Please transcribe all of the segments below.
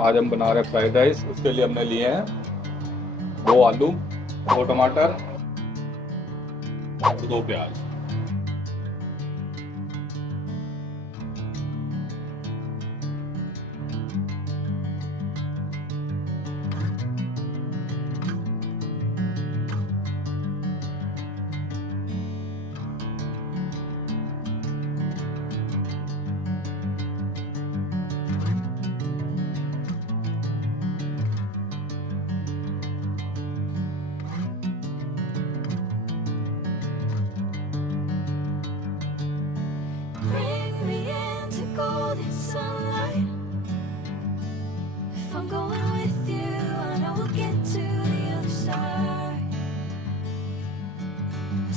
आज हम बना रहे हैं फ्राइड राइस। उसके लिए हमने लिए हैं 2 आलू, 2 टमाटर और 2 प्याज। Bring me into golden sunlight. If I'm going with you, I know we'll get to the other side.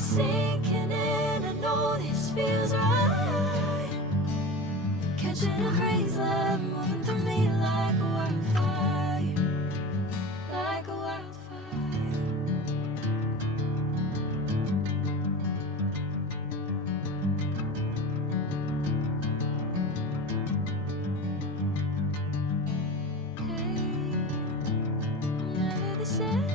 Sinking in, I know this feels right. Catching a breeze, love moving through me like a wildfire, like a wildfire. Hey, I'm never the same.